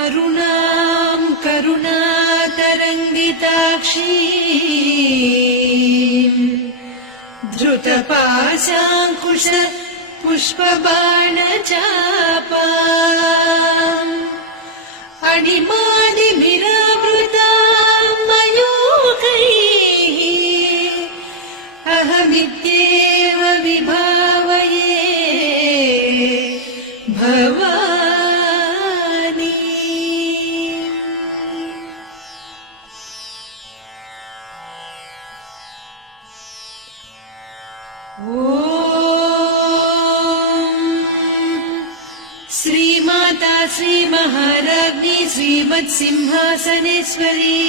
अरुणां करुणातरङ्गिताक्षीं धृतपाशाङ्कुश पुष्पबाणचापाम् अणिमादिभिरावृतां मयूखैः अहमित्येव विभावये भवानी। श्रीमाता श्रीमहाराज्ञी श्रीमत्सिंहासनेश्वरी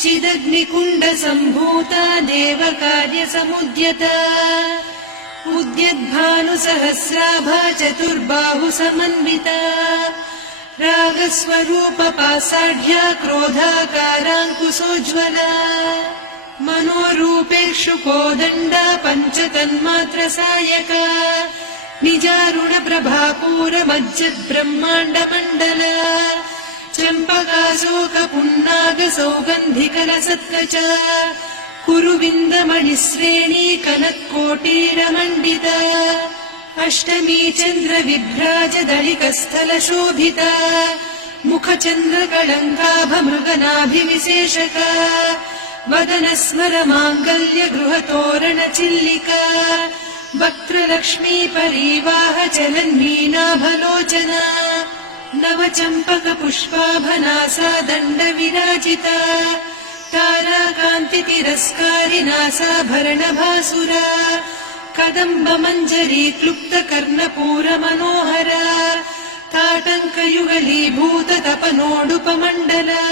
चिदग्निकुण्डसम्भूता देवकार्यसमुद्यता उद्यद्भानुसहस्राभा चतुर्बाहुसमन्विता रागस्वरूपपासाढ्या क्रोधाकाराङ्कुशोज्ज्वला मनोरूपेक्षुकोदण्डा पञ्चतन्मात्रसायका निजारुणप्रभापूरमज्जद्ब्रह्माण्डमण्डला चम्पकाशोकपुन्नागसौगन्धिकलसत्कचा कुरुविन्दमणिश्रेणी कनत्कोटीरमण्डिता अष्टमी चन्द्रविभ्राजदलिकस्थलशोभिता मुखचन्द्रकलङ्काभमृगनाभिविशेषका वदनस्मरमाङ्गल्यगृहतोरणचिल्लिका वक्त्रलक्ष्मी परिवाह चलन्मीनाभलोचना नवचम्पकपुष्पाभनासा दण्डविराजिता ताराकान्तितिरस्कारिनासाभरणभासुरा कदम्बमञ्जरी क्लुप्तकर्णपूरमनोहरा ताटङ्कयुगलीभूततपनोडुपमण्डला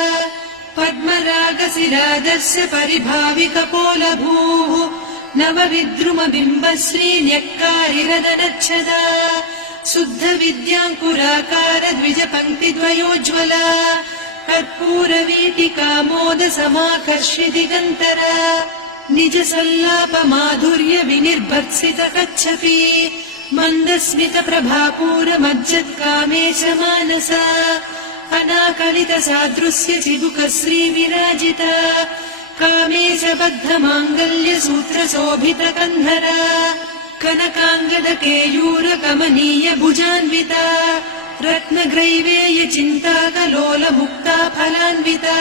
पद्मरागशिरादस्य परिभाविकपोलभूः नवविद्रुमबिम्बश्रीन्यक्कारिरदनच्छदा शुद्धविद्याङ्कुराकार द्विजपङ्क्तिद्वयोज्ज्वला कर्पूरवीटिकामोदसमाकर्षि दिगन्तरा निजसल्लापमाधुर्य विनिर्भर्त्सितकच्छपि मन्दस्मितप्रभापूरमज्जत्कामेशमानसा अनाकलितसादृश्य चिबुकश्रीविराजिता कामेशबद्धमाङ्गल्यसूत्रशोभितकन्धरा कनकाङ्गदकेयूरकमनीय भुजान्विता रत्नग्रैवेयचिन्ताकलोलमुक्ता फलान्विता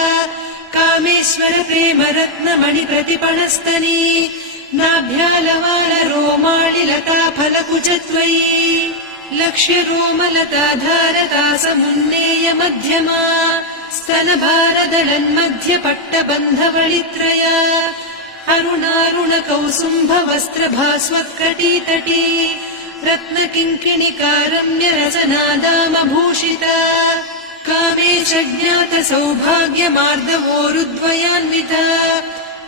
कामेश्वर प्रेमरत्नमणिप्रतिपणस्तनी नाभ्यालवालरोमाणिलता फलकुचत्वयी लक्ष्यरोमलताधारकासमुन्नेय मध्यमा स्तनभारदलन्मध्यपट्टबन्धवळित्रया अरुणारुणकौसुम्भवस्त्रभास्वत्कटीतटी रत्नकिङ्किणिकारम्यरसनादामभूषिता कामेशज्ञातसौभाग्यमार्दवोरुद्वयान्विता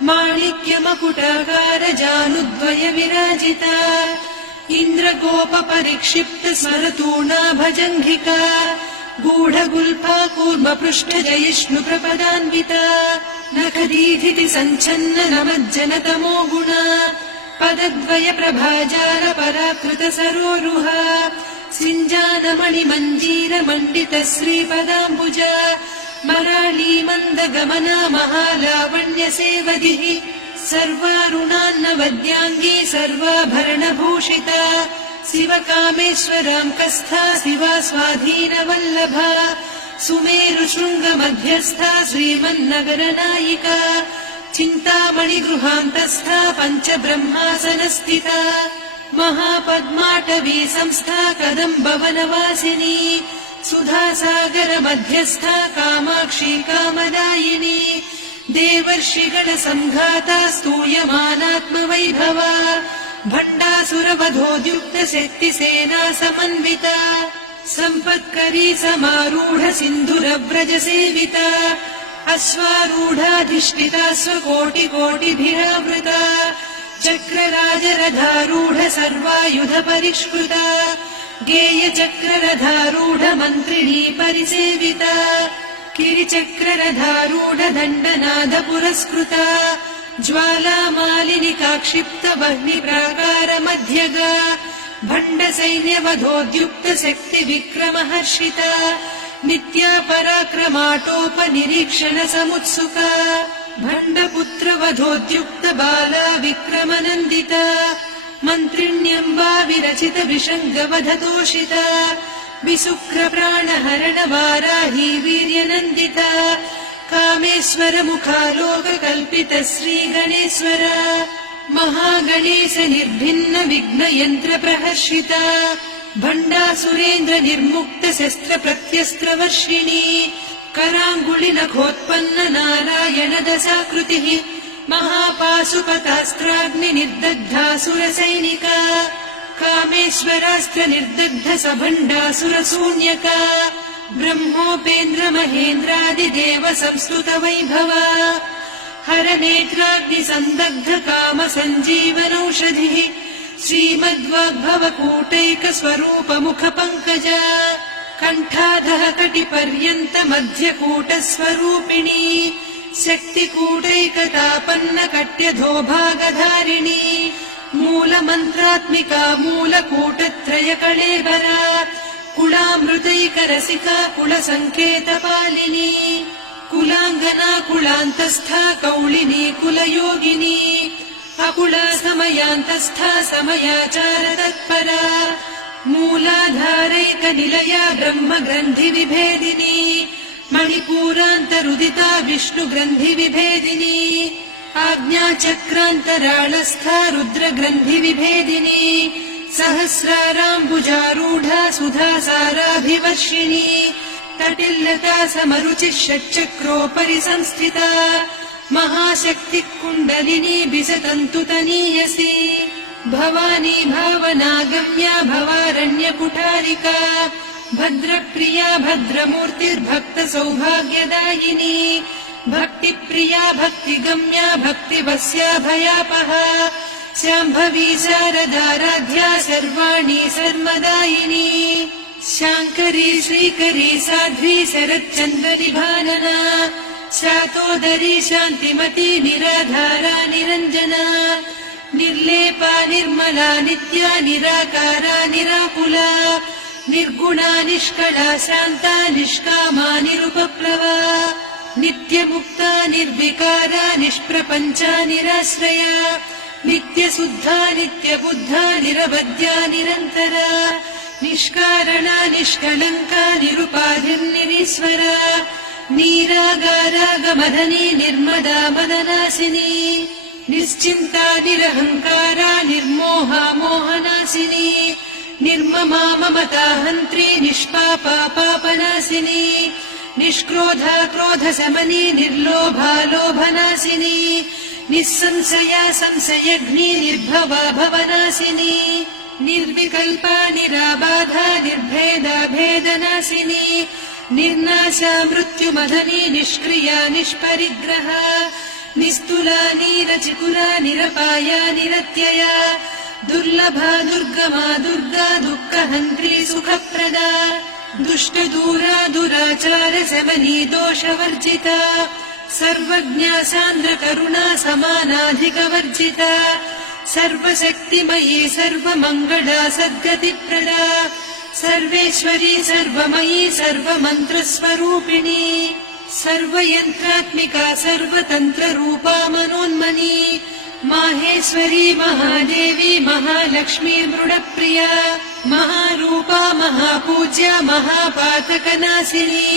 माणिक्यमकुटाकारजानुद्वय विराजिता इन्द्रगोपपरिक्षिप्तस्मरतूणाभजङ्घिका गूढगुल्फा कूर्मपृष्ठजयिष्णुप्रपदान्विता नखदीधिति सञ्छन्न नमज्जनतमो गुणा पदद्वय प्रभाजाल पराकृत सरोरुहा सिञ्जानमणिमञ्जीरमण्डित श्रीपदाम्बुजा मराळी मन्दगमना महालावण्यसेवधिः सर्वारुणान्नवद्याङ्गी सर्वाभरणभूषिता शिवकामेश्वराङ्कस्था शिवा स्वाधीनवल्लभा सुमेरुशृङ्गमध्यस्था श्रीमन्नगरनायिका चिन्तामणिगृहान्तस्था पञ्चब्रह्मासनस्थिता महापद्माटवी संस्था कदम्बवनवासिनी सुधासागरमध्यस्था कामाक्षी कामदायिनी देवर्षिगणसङ्घाता स्तूयमानात्मवैभवा भण्डासुरवधोद्युक्तशक्तिसेना समन्विता सम्पत्करी समारूढ सिन्धुरव्रजसेविता अश्वारूढाधिष्ठिता स्वकोटिकोटिभिरावृता चक्रराजरथारूढ सर्वायुध परिष्कृता गेयचक्ररथारूढ मन्त्रिणी परिसेविता किरिचक्ररथारूढ दण्डनाद पुरस्कृता ज्वालामालिनिकाक्षिप्त वह्निप्राकार मध्यगा भण्डसैन्यवधोद्युक्त शक्ति विक्रमहर्षिता नित्या पराक्रमाटोपनिरीक्षण समुत्सुका भण्डपुत्र वधोद्युक्त बाला विक्रमनन्दिता मन्त्रिण्यम्बा विरचित विषङ्गवधतोषिता विसुक्र प्राणहरण वाराही वीर्यनन्दिता कामेश्वर मुखालोककल्पित श्रीगणेश्वर महागणेश निर्भिन्न विघ्नयन्त्र प्रहर्षिता भण्डासुरेन्द्र निर्मुक्त शस्त्र प्रत्यस्त्रवर्षिणी कराङ्गुलि नखोत्पन्न नारायण दशाकृतिः महापाशुपतास्त्राग्नि निर्दग्धासुरसैनिका कामेश्वरास्त्र निर्दग्ध सभण्डासुर शून्यका ब्रह्मोपेन्द्र महेन्द्रादिदेव संस्तुत वैभवा हरनेत्राग्नि सन्दग्ध काम सञ्जीवनौषधिः श्रीमद्वाग्भव कूटैक स्वरूप मुख पङ्कजा कण्ठाधः कटिपर्यन्त मध्यकूट स्वरूपिणी शक्तिकूटैकतापन्न कट्यधो भागधारिणी मूलमन्त्रात्मिका मूलकूटत्रय कळेबरा कुलामृतैकरसिका कुलसङ्केतपालिनी कुलाङ्गना कुलान्तस्था कौलिनी कुलयोगिनी अकुला समयान्तस्था समयाचार तत्परा मूलाधारैकनिलया ब्रह्मग्रन्थि विभेदिनी मणिपूरान्तरुदिता विष्णुग्रन्थि विभेदिनी आज्ञाचक्रान्तराळस्था रुद्रग्रन्थि विभेदिनी सहस्राराम्बुजारूढा सुधासाराभिवर्षिणी तटिल्लता समरुचिः षट्चक्रोपरि संस्थिता महाशक्तिः कुण्डलिनी बिसतन्तुतनीयसी भवानी भावनागम्या भवारण्यकुठारिका भद्रप्रिया भद्रमूर्तिर्भक्त सौभाग्यदायिनी भक्तिप्रिया भक्तिगम्या भक्तिवस्या भयापहा शाम्भवी शारदाराध्या सर्वाणि सर्वदायिनी शाङ्करी श्रीकरी साध्वी शरच्चन्द्रनिभानना शातोदरी शान्तिमती निराधारा निरञ्जना निर्लेपा निर्मला नित्या निराकारा निराकुला निर्गुणा निष्कला शान्ता निष्कामा निरुपप्लवा नित्यमुक्ता निर्विकारा निष्प्रपञ्चा निराश्रया नित्यशुद्धा नित्यबुद्धा निरवद्या निरन्तरा निष्कारणा निष्कलङ्का निरुपाधिर्निरीश्वरा नीरागारागमधनी निर्मदा मदनासिनी निश्चिन्ता निरहङ्कारा निर्मोहा मोहनासिनी निर्ममा ममता हन्त्री निष्पापा पापनासिनी निष्क्रोधा क्रोधशमनी निर्लोभा लोभनासिनी निस्संशया संशयघ्नी निर्भवा भवनासिनी निर्विकल्पा निराबाधा निर्भेदा भेदनासिनी निर्नाशा मृत्युमधनी निष्क्रिया निष्परिग्रहा निस्तुला नीरचिकुला निरपाया निरत्यया दुर्लभा दुर्गमा दुर्गा दुःखहन्त्री सुखप्रदा दुष्टदूरा दुराचार शमनी दोषवर्जिता सर्वज्ञा सान्द्र करुणा समानाधिकवर्जिता सर्वशक्तिमयी सर्वमङ्गला सद्गतिप्रदा सर्वेश्वरी सर्वमयी सर्वमन्त्रस्वरूपिणी सर्वयन्त्रात्मिका सर्वतन्त्ररूपा मनोन्मनी माहेश्वरी महादेवी महालक्ष्मी मृडप्रिया महारूपा महापूज्या महापातकनाशिनी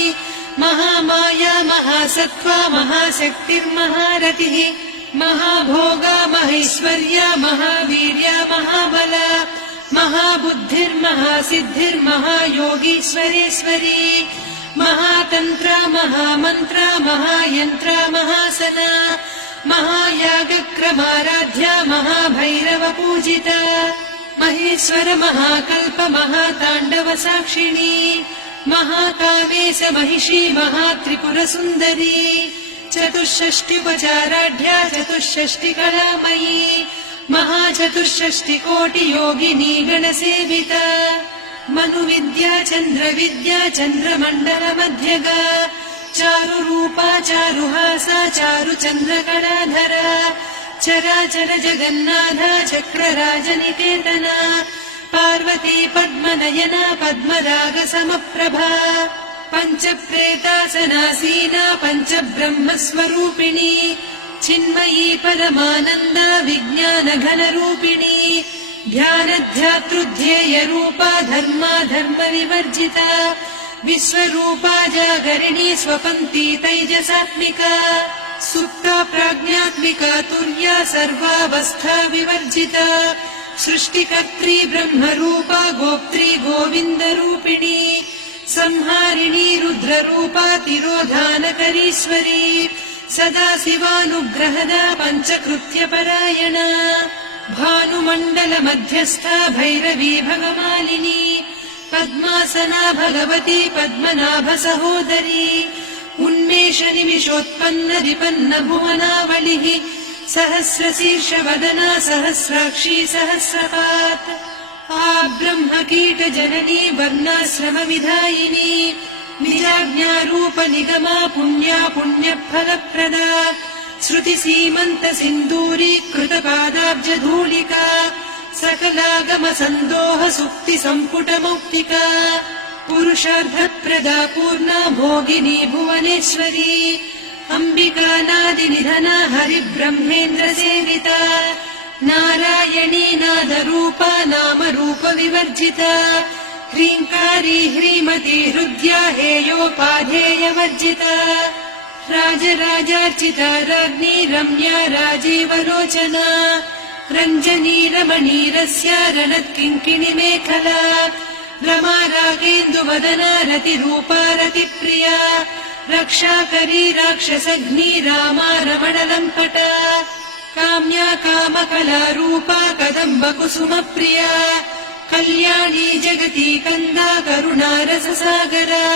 महामाया महासत्त्वा महाशक्तिर्महारतिः महाभोगा महेश्वर्या महावीर्या महाबला महाबुद्धिर्महासिद्धिर्महायोगीश्वरेश्वरी महातन्त्रा महामन्त्रा महायन्त्रा महासना महायागक्रमाराध्या महाभैरवपूजिता महेश्वर महाकल्प महाताण्डव साक्षिणी महाकामेश महिषी महात्रिपुरसुन्दरी चतुष्षष्टिपचाराढ्या चतुष्षष्टिकलामयी महाचतुष्षष्टिकोटियोगिनी गणसेविता मनुविद्या चन्द्रविद्या चन्द्रमण्डलमध्यगा चारुरूपा चारुहासा चारुचन्द्रकलाधरा चराचर जगन्नाथा चक्रराजनिकेतना पार्वती पद्मनयना पद्मरागसमप्रभा पञ्चप्रेतासनासीना पञ्चब्रह्मस्वरूपिणी चिन्मयी परमानन्दा विज्ञानघनरूपिणी ध्यानध्यातृध्येयरूपा धर्मा धर्मविवर्जिता विश्वरूपा जागरिणी स्वपन्ती तैजसात्मिका सुप्ता प्राज्ञात्मिका तुर्या सर्वावस्था विवर्जिता सृष्टिकर्त्री ब्रह्मरूपा गोप्त्री गोविन्दरूपिणी संहारिणी रुद्ररूपा तिरोधानकरीश्वरी सदाशिवानुग्रहदा पञ्चकृत्यपरायणा भानुमण्डलमध्यस्था भैरवी भगमालिनी पद्मासना भगवती पद्मनाभसहोदरी उन्मेषनिमिषोत्पन्न विपन्न भुवनावलिः सहस्रशीर्षवदना सहस्राक्षी सहस्रपात् ब्रह्मकीटजननी वर्णाश्रमविधायिनी निजाज्ञारूपनिगमा पुण्या पुण्यफलप्रदा श्रुतिसीमन्तसिन्दूरीकृतपादाब्जधूलिका सकलागमसन्दोह सुक्तिसम्पुटमौक्तिका पुरुषार्थप्रदा पूर्णा भोगिनी भुवनेश्वरी अम्बिकानादिनिधना हरिब्रह्मेन्द्रसेविता नारायणी नादरूपा नामरूपविवर्जिता ह्रीङ्कारी ह्रीमती हृद्या हेयोपाधेयवर्जिता राजराजार्चिता राज्ञी रम्या राजीवलोचना रञ्जनी रमणीरस्या रणत्किङ्किणी मेखला रमा रागेन्दुवदना रतिरूपा रतिप्रिया रक्षाकरी राक्षसघ्नी रामा रमणलम्पटा काम्या कामकलारूपा कदम्बकुसुमप्रिया कल्याणी जगती कन्दा करुणा रससागरा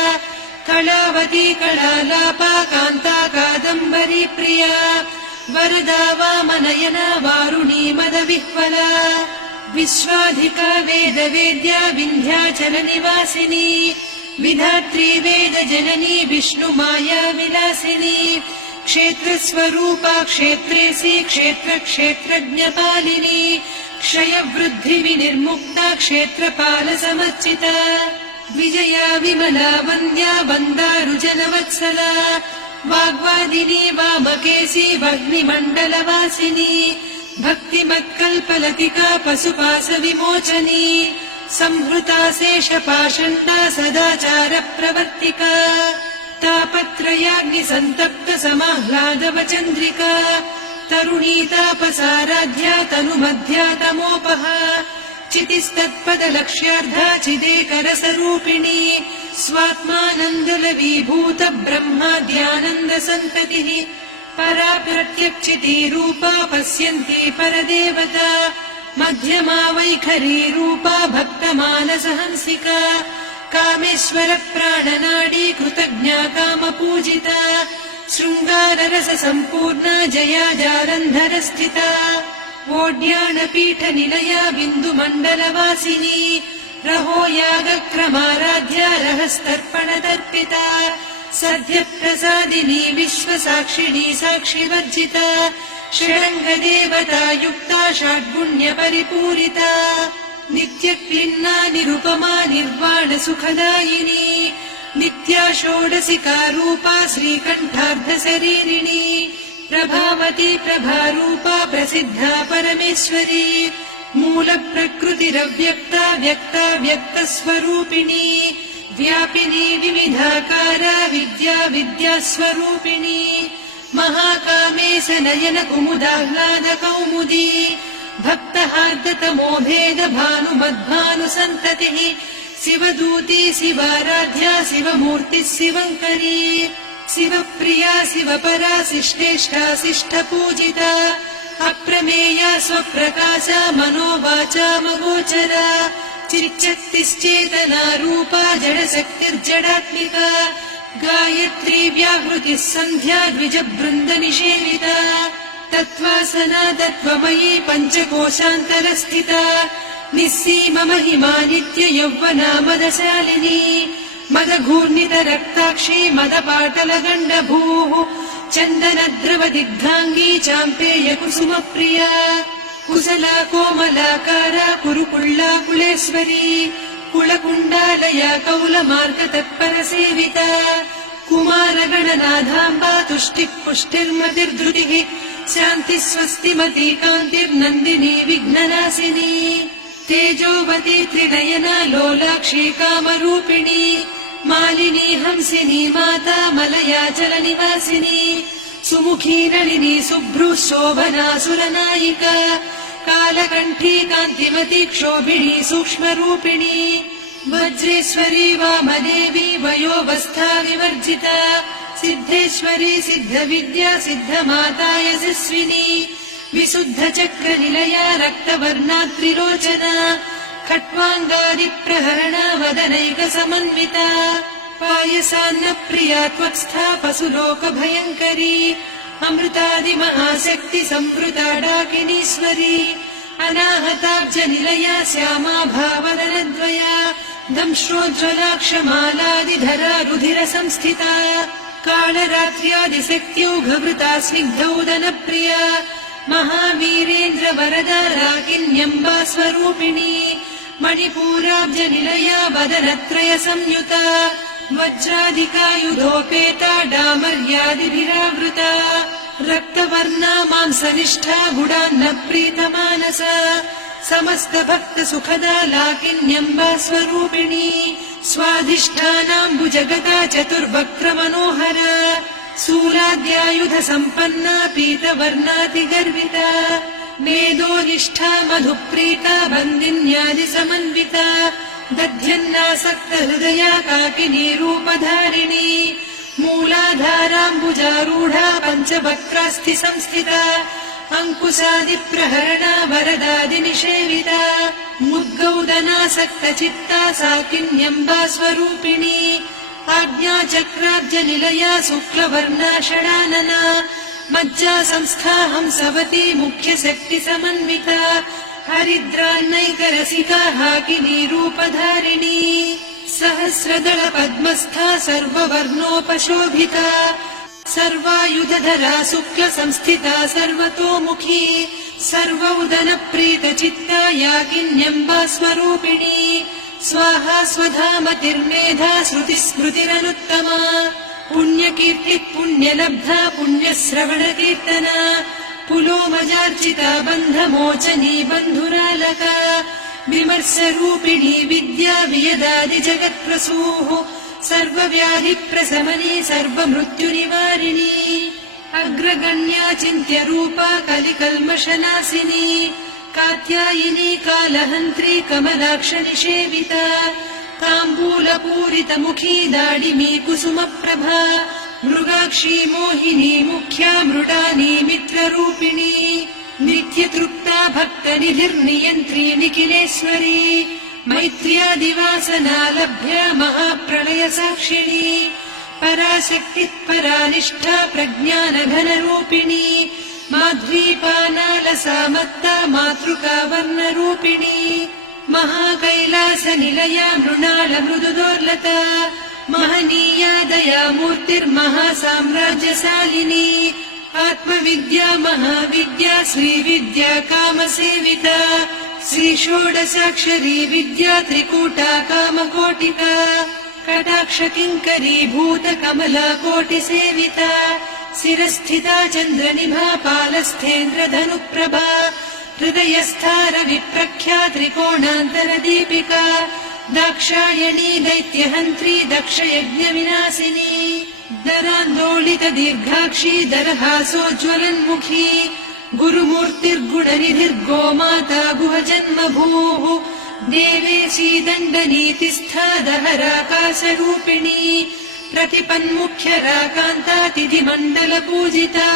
कलावती कलालापा कान्ता कादम्बरी प्रिया वरदा वामनयना वारुणी मदविह्वला विश्वाधिका वेदवेद्या विन्ध्याचलनिवासिनी विधात्री वेदजननी विष्णुमाया विलासिनी क्षेत्रस्वरूपा क्षेत्रेसी क्षेत्रक्षेत्रज्ञपालिनी क्षयवृद्धिविनिर्मुक्ता क्षेत्रपालसमर्चिता विजया विमला वन्द्या वन्दारुजनवत्सला वाग्वादिनी वामकेशी वह्निमण्डलवासिनी भक्तिमत्कल्पलतिका पशुपाशविमोचनी संहृता शेषपाषण्डा सदाचारप्रवर्तिका तापत्रयाग्निसन्तप्त समाह्लादवचन्द्रिका तरुणी तापसाराध्या तनुमध्या तमोपहा चितिस्तत्पदलक्ष्यार्धा चिदेकरसरूपिणी स्वात्मानन्दलवीभूत ब्रह्माद्यानन्दसन्ततिः परा प्रत्यक्षितीरूपा पश्यन्ती परदेवता मध्यमा वैखरी रूपा भक्तमानसहंसिका कामेश्वर प्राणनाडी कृतज्ञा कामपूजिता शृङ्गाररस सम्पूर्णा जया जालन्धरस्थिता वोड्याणपीठनिलया बिन्दुमण्डलवासिनी रहो यागक्रमाराध्या रहस्तर्पणतर्पिता सद्यप्रसादिनी विश्वसाक्षिणी साक्षिवर्जिता षडङ्गदेवता युक्ता षड्गुण्यपरिपूरिता नित्यक्लिन्ना निरुपमा निर्वाणसुखदायिनी नित्या षोडशिका रूपा श्रीकण्ठार्धशरीरिणी प्रभावती प्रभारूपा प्रसिद्धा परमेश्वरी मूलप्रकृतिरव्यक्ता व्यक्ता व्यक्तस्वरूपिणी व्यापिनी विविधाकारा विद्या विद्यास्वरूपिणी महाकामेश नयन कुमुदाह्लाद कौमुदी भक्तहार्दतमो भेद भानुमद्भानुसन्ततिः शिवदूती शिवाराध्या शिवमूर्तिः शिवङ्करी शिवप्रिया शिवपरा शिष्टेष्टा शिष्टपूजिता अप्रमेया स्वप्रकाशा मनोवाचामगोचरा चिच्चक्तिश्चेतना रूपा जडशक्तिर्जडात्मिका गायत्री व्याहृतिः सन्ध्या द्विजबृन्दनिषेविता तत्त्वासना तत्त्वमयी पञ्चकोशान्तरस्थिता निःसीम महिमा नित्य यौवना मदशालिनी मदघूर्णितरक्ताक्षी मदपाटलगण्डभूः चन्दनद्रवदिग्धाङ्गी चाम्पेय कुसुमप्रिया कुशला कोमलाकारा कुरुकुळ्ळा कुलेश्वरी कुलकुण्डालया कौलमार्गतत्परसेविता कुमारगणनाथाम्बा तुष्टिः पुष्टिर्मतिर्धृतिः शान्तिः स्वस्तिमती कान्तिर्नन्दिनी विघ्ननाशिनी तेजोवती त्रिनयना लोलाक्षी कामरूपिणी मालिनी हंसिनी माता मलयाचलनिवासिनी सुमुखी नलिनी शुभ्रू शोभना सुरनायिका कालकण्ठी कान्तिमती क्षोभिणी सूक्ष्मरूपिणी वज्रेश्वरी वामदेवी वयोवस्था विवर्जिता सिद्धेश्वरी सिद्धविद्या सिद्धमाता यशस्विनी विशुद्धचक्रनिलया रक्तवर्णा त्रिलोचना खट्वाङ्गादिप्रहरणा वदनैकसमन्विता पायसान्नप्रिया त्वक्स्था पशुलोकभयङ्करी अमृतादिमहाशक्ति संवृता डाकिनीश्वरी अनाहताब्जनिलया श्यामा भावदनद्वया दंश्रोज्ज्वलाक्षमालादिधरा रुधिरसंस्थिता कालरात्र्यादिशक्त्यौघवृता स्निग्धौदनप्रिया महावीरेन्द्रवरदा राकिन्यम्बा स्वरूपिणी मणिपूराब्जनिलया वदनत्रय संयुता वज्राधिकायुधोपेता डामर्यादिभिरावृता रक्तवर्णा मांसनिष्ठा गुडान्नप्रीतमानसा समस्तभक्तसुखदा लाकिन्यम्बा स्वरूपिणी स्वाधिष्ठानाम्बुजगता चतुर्वक्त्रमनोहरा शूलाद्यायुध सम्पन्ना पीतवर्णातिगर्विता मेदोनिष्ठा मधुप्रीता बन्दिन्यादिसमन्विता दध्यन्नासक्तहृदया काकिनी रूपधारिणी मूलाधाराम्बुजारूढा पञ्चवक्त्रास्थि संस्थिता अङ्कुशादिप्रहरणा वरदादिनिषेविता मुद्गौदनासक्तचित्ता साकिन्यम्बा स्वरूपिणी आज्ञाचक्राब्जनिलया शुक्लवर्णा षडानना मज्जा संस्था हंसवती मुख्यशक्तिसमन्विता हरिद्रान्नैकरसिका हाकिनी रूपधारिणी सहस्रदल पद्मस्था सर्ववर्णोपशोभिता सर्वायुधधरा शुक्लसंस्थिता सर्वतोमुखी सर्वौदनप्रीतचित्ता याकिन्यम्बा स्वरूपिणी स्वाहा स्वधामतिर्मेधा श्रुतिस्मृतिरनुत्तमा पुण्यकीर्तिः पुण्यलब्धा पुण्यश्रवणकीर्तना पुलोमजार्चिता बन्धमोचनी बन्धुरालका विमर्शरूपिणी विद्या वियदादिजगत्प्रसूः सर्वव्याधिप्रशमनी सर्वमृत्युनिवारिणी अग्रगण्या चिन्त्यरूपा कलिकल्मषनाशिनी कात्यायिनी कालहन्त्री कमलाक्षनिषेविता ताम्बूलपूरितमुखी दाडिमी कुसुमप्रभा मृगाक्षी मोहिनी मुख्या मृडानी मित्ररूपिणी नित्यतृप्ता भक्तनिधिर्नियन्त्री निखिलेश्वरी मैत्र्यादिवासना लभ्या महाप्रलयसाक्षिणी पराशक्तिः परानिष्ठा प्रज्ञानघनरूपिणी माध्वीपानालसामत्ता मातृका वर्णरूपिणी महाकैलासनिलया मृणालमृदुदोर्लता महनीया दयामूर्तिर्महासाम्राज्यशालिनी आत्मविद्या महाविद्या श्रीविद्या कामसेविता श्रीषोडशाक्षरी विद्या त्रिकूटा कामकोटिका कटाक्षकिङ्करी भूतकमला कोटिसेविता शिरस्थिता चन्द्रनिभा पालस्थेन्द्रधनुप्रभा हृदयस्था रविप्रख्या त्रिकोणान्तरदीपिका दाक्षायणी दैत्यहन्त्री दक्षयज्ञविनाशिनी दरान्दोलितदीर्घाक्षी दरहासोज्ज्वलन्मुखी गुरुमूर्तिर्गुणनिधिर्गोमाता गुहजन्मभूः देवेशी दण्डनीतिस्था दहराकाशरूपिणी प्रतिपन्मुख्यराकान्तातिथिमण्डलपूजिता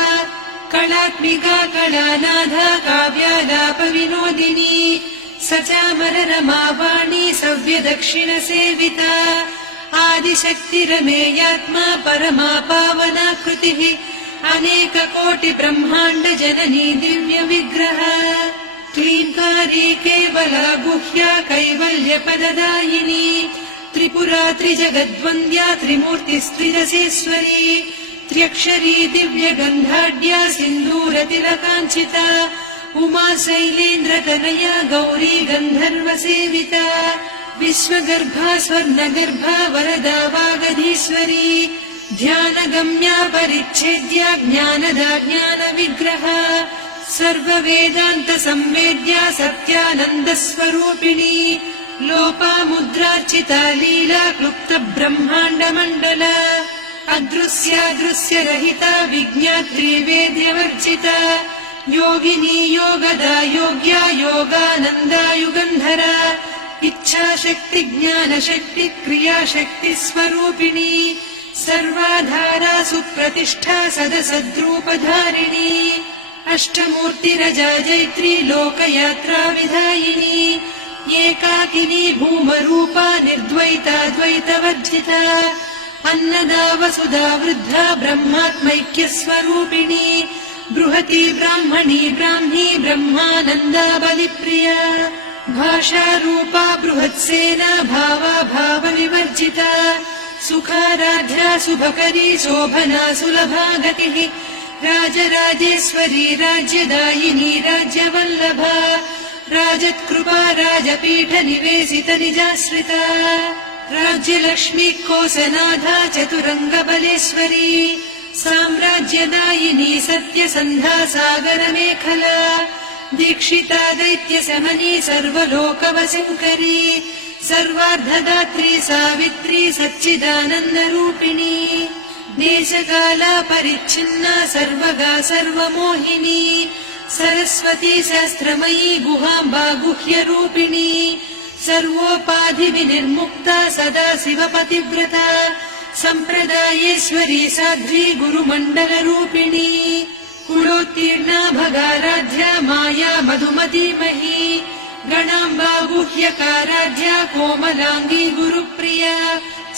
कलात्मिका कलानाधा काव्यालापविनोदिनी सचामररमावाणी सव्यदक्षिणसेविता आदिशक्तिरमेयात्मा परमा पावनाकृतिः अनेककोटिब्रह्माण्डजननी दिव्यविग्रह क्लीङ्कारी केवला गुह्या कैवल्यपददायिनी त्रिपुरा त्रिजगद्वन्द्या त्रिमूर्तिस्त्रिदशेश्वरी त्र्यक्षरी दिव्यगन्धाढ्या सिन्दूरतिलकाञ्चिता उमा शैलेन्द्रतनया गौरी गन्धर्वसेविता विश्वगर्भा स्वर्णगर्भा वरदा वागधीश्वरी ध्यानगम्या परिच्छेद्या ज्ञानदा ज्ञानविग्रहा सर्ववेदान्त संवेद्या सत्यानन्दस्वरूपिणी लोपामुद्रार्चिता लीला क्लुप्त ब्रह्माण्डमण्डला अदृश्यादृश्यरहिता विज्ञात्री वेद्यवर्जिता योगिनी योगदा योग्या योगानन्दा युगन्धरा इच्छाशक्ति ज्ञानशक्ति क्रियाशक्ति स्वरूपिणी सर्वाधारा सुप्रतिष्ठा सदसद्रूपधारिणी अष्टमूर्तिरजा जैत्री लोकयात्रा विधायिनी एकाकिनी भूमरूपा निर्द्वैताद्वैतवर्जिता अन्नदा वसुधा वृद्धा ब्रह्मात्मैक्यस्वरूपिणी बृहती ब्राह्मणी ब्राह्मी ब्रह्मानन्दा बलिप्रिया भाषारूपा बृहत्सेना भावा भावविवर्जिता सुखाराध्या शुभकरी शोभना सुलभा गतिः राजराजेश्वरी राज्यदायिनी राज्यवल्लभा राजत्कृपा राजपीठ निवेशित निजाश्रिता राज्यलक्ष्मी कोसनाधा चतुरङ्गबलेश्वरी साम्राज्यदायिनी सत्यसन्धा सागरमेखला दीक्षिता दैत्यशमनी सर्वलोकवशङ्करी सर्वार्धदात्री सावित्री सच्चिदानन्दरूपिणी देशकाला परिच्छिन्ना सर्वगा सर्वमोहिनी सरस्वती शास्त्रमयी गुहाम्बा गुह्यरूपिणी सर्वोपाधिविनिर्मुक्ता सदा शिवपतिव्रता सम्प्रदायेश्वरी साध्वी गुरुमण्डलरूपिणी कुलोत्तीर्णा भगाराध्या माया मधुमतीमही गणाम्बा गुह्यकाराध्या कोमलाङ्गी गुरुप्रिया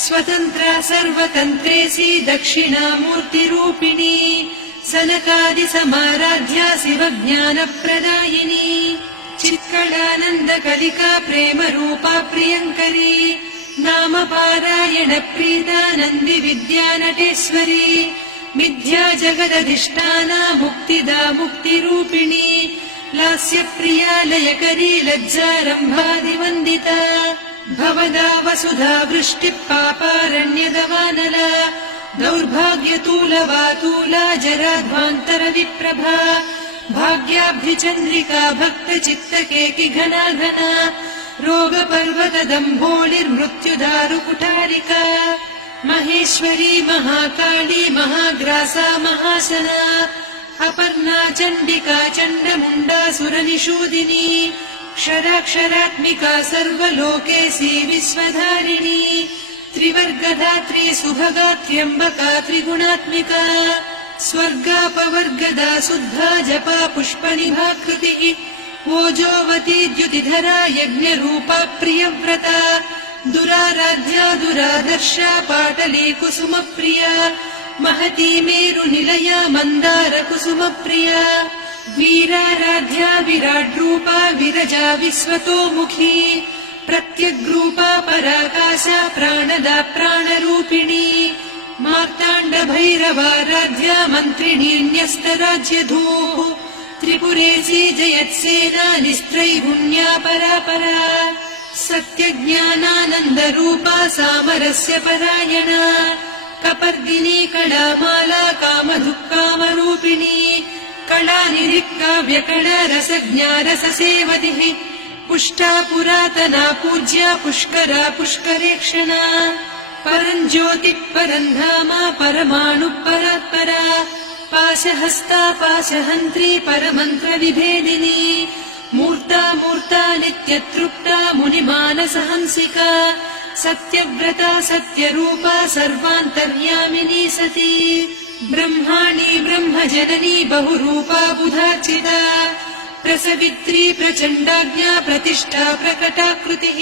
स्वतन्त्रा सर्वतन्त्रेसी दक्षिणामूर्तिरूपिणी सनकादिसमाराध्या शिवज्ञानप्रदायिनी चित्कलानन्दकलिका प्रेमरूपा प्रियङ्करी नामपारायण प्रीता नन्दिविद्यानटेश्वरी मिथ्या जगदधिष्ठाना मुक्तिदा मुक्तिरूपिणी लास्यप्रिया लयकरी लज्जारम्भादिवन्दिता भवदा वसुधा वृष्टिः पापारण्यदवानला दौर्भाग्यतूलवातूला जराध्वान्तरविप्रभा भाग्याब्धिचन्द्रिका भक्तचित्तकेकि घना घना रोगपर्वतदम्भोलिर्मृत्युदारुकुठारिका महेश्वरी महाकाली महाग्रासा महाशना अपर्णा चण्डिका चण्डमुण्डा सुरनिषूदिनी क्षराक्षरात्मिका सर्वलोकेशी विश्वधारिणी त्रिवर्गधात्री सुभगा त्र्यम्बका त्रिगुणात्मिका स्वर्गापवर्गदा शुद्धा जपा पुष्पनिभाकृतिः ओजोवती द्युतिधरा यज्ञरूपा प्रियव्रता दुराराध्या दुरादर्शा पाटली कुसुमप्रिया महती मेरुनिलया मन्दार कुसुमप्रिया वीराराध्या विराड्रूपा विरजा विश्वतोमुखी प्रत्यग्रूपा पराकाशा प्राणदा प्राणरूपिणी मार्ताण्ड भैरवाराध्या मन्त्रिणी न्यस्तराज्यधूः त्रिपुरेशी जयत्सेना निस्त्रैगुण्या परापरा सत्यज्ञानानन्दरूपा सामरस्य परायणा कपर्दिनी कलामाला कामधुक्कामरूपिणी कलानिधिक्काव्यकला रसज्ञा रससेवतिः पुष्टा पुरातना पूज्या पुष्करा पुष्करेक्षणा परञ्ज्योतिः परन्धामा परमाणुः परात्परा पाशहस्ता पाशहन्त्री परमन्त्रविभेदिनी मूर्ता मूर्ता नित्यतृप्ता मुनिमानसहंसिका सत्यव्रता सत्यरूपा सर्वान्तर्यामिनी सती ब्रह्माणी ब्रह्मजननी बहुरूपा बुधार्चिता प्रसवित्री प्रचण्डाज्ञा प्रतिष्ठा प्रकटाकृतिः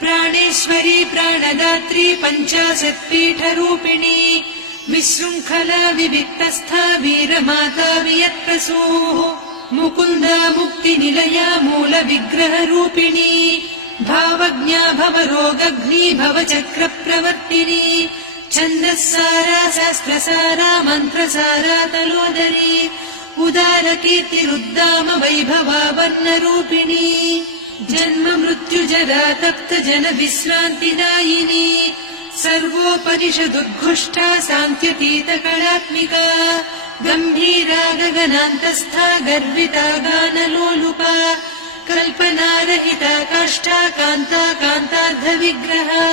प्राणेश्वरी प्राणदात्री पञ्चाशत्पीठरूपिणी विशृङ्खला विविक्तस्था वीरमाता वियत्प्रसूः मुकुन्दा मुक्तिनिलया मूलविग्रहरूपिणी भावज्ञा भवरोगग्नी भवचक्रप्रवर्तिनी छन्दस्सारा शास्त्रसारा मन्त्रसारा तलोदरी उदारकीर्तिरुद्दाम वैभवा वर्णरूपिणी जन्म मृत्यु जरा तप्त जन विश्रान्तिदायिनी सर्वोपनिषदुद्घुष्टा सान्त्यतीत कलात्मिका गम्भीरा गगनान्तस्था गर्विता गानलोलुपा कल्पनारहिता काष्ठा कान्ता कान्तार्धविग्रहा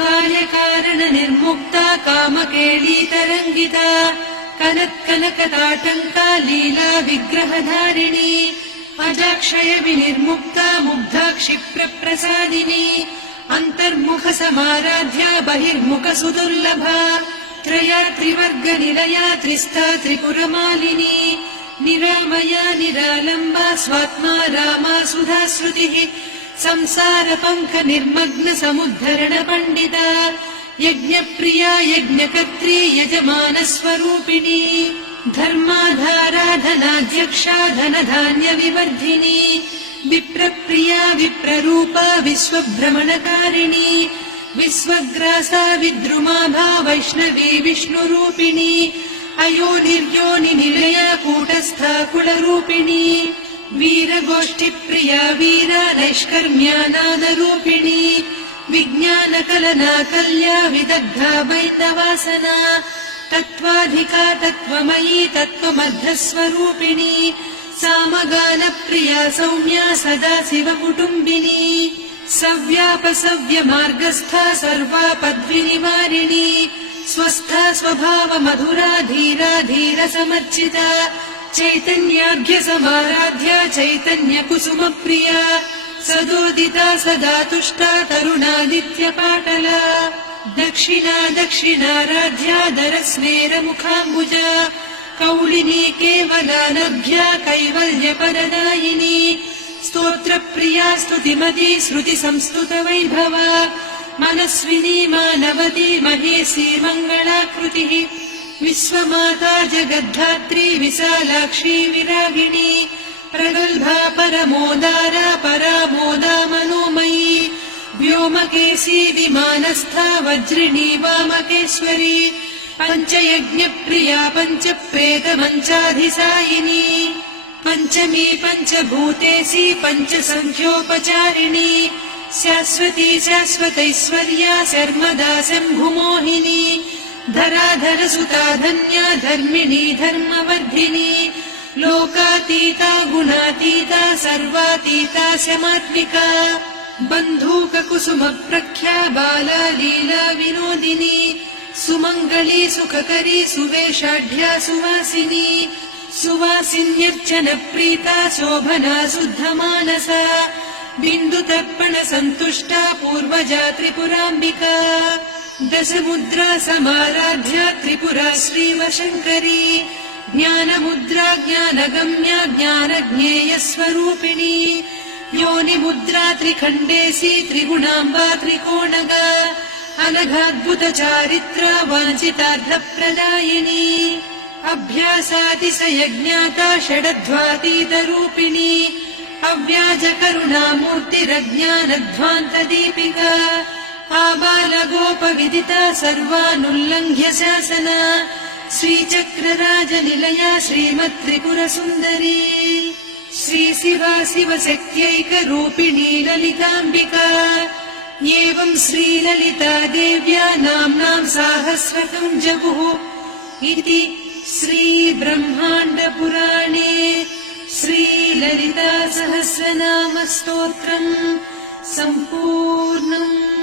कार्यकारण निर्मुक्ता कामकेळीतरङ्गिता कनत्कनकताटङ्का लीला विग्रहधारिणी अजाक्षय विनिर्मुक्ता मुग्धा क्षिप्रप्रसादिनी अन्तर्मुख समाराध्या बहिर्मुख सुदुर्लभा त्रयात्रिवर्गनिलया त्रिस्था त्रिपुरमालिनी निरामया निरालम्बा स्वात्मा रामा सुधाश्रुतिः संसारपङ्ख निर्मग्न समुद्धरण पण्डिता यज्ञप्रिया यज्ञकर्त्री यजमानस्वरूपिणी धर्माधाराधनाध्यक्षा धनधान्यविवर्धिनी विप्रप्रिया विप्ररूपा विश्वभ्रमणकारिणी विश्वग्रासा विद्रुमाभा वैष्णवी विष्णुरूपिणी अयोनिर्योनिनिलया कूटस्था कुलरूपिणी वीरगोष्ठिप्रिया वीरा नैष्कर्म्यानादरूपिणी विज्ञानकलना कल्या विदग्धा वैद्यवासना तत्त्वाधिका तत्त्वमयी तत्त्वमध्यस्वरूपिणी सामगानप्रिया सौम्या सदा शिवकुटुम्बिनी सव्यापसव्यमार्गस्था सर्वापद्विनिवारिणी स्वस्था स्वभाव मधुरा धीरा धीर समर्चिता चैतन्याढ्य समाराध्या चैतन्य कुसुम प्रिया सदोदिता सदा तुष्टा तरुणादित्य पाटला दक्षिणा दक्षिणाराध्या दरस्मेर मुखाम्बुजा कौलिनी केवलानभ्या कैवल्य परदायिनी स्तोत्र प्रिया स्तुतिमती श्रुति संस्तुत वैभवा मनस्विनी मानवती महेशी मङ्गलाकृतिः विश्वमाता जगद्धात्री विशालाक्षी विरागिणी प्रगल्भा परमोदारा परामोदा मनोमयी व्योमकेशी विमानस्था वज्रिणी वामकेश्वरी पञ्चयज्ञप्रिया पञ्चप्रेतमञ्चाधिसायिनी पञ्चमी पञ्चभूतेशी पञ्चसङ्ख्योपचारिणी शाश्वती शाश्वतैश्वर्या शर्मदा शम्भुमोहिनी धराधरसुता धन्या धर्मिणी धर्मवर्धिनी लोकातीता गुणातीता सर्वातीता शमात्मिका बन्धूककुसुम प्रख्या बाला लीला विनोदिनी सुमङ्गली सुखकरी सुवेशाढ्या सुवासिनी सुवासिन्यर्चन प्रीता शोभना शुद्धमानसा बिन्दुतर्पण सन्तुष्टा पूर्वजा त्रिपुराम्बिका दशमुद्रा समाराध्या त्रिपुरा श्रीवशङ्करी ज्ञानमुद्रा ज्ञानगम्या ज्ञानज्ञेयस्वरूपिणी योनिमुद्रा त्रिखण्डेशी त्रिगुणाम्बा त्रिकोणगा अनघाद्भुत चारित्रा वाञ्छितार्थप्रदायिनी अभ्यासातिशयज्ञाता षडध्वातीतरूपिणी अव्याजकरुणामूर्तिरज्ञानध्वान्तदीपिका आबालगोपविदिता सर्वानुल्लङ्घ्य शासना श्रीचक्रराजनिलया श्रीमत्त्रिपुरसुन्दरी श्रीशिवा शिवशक्त्यैकरूपिणी ललिताम्बिका एवं श्रीललिता देव्या नाम्नां साहस्रकं जगुः इति श्रीब्रह्माण्डपुराणे श्रीललिता सहस्रनाम स्तोत्रम् सम्पूर्णम्।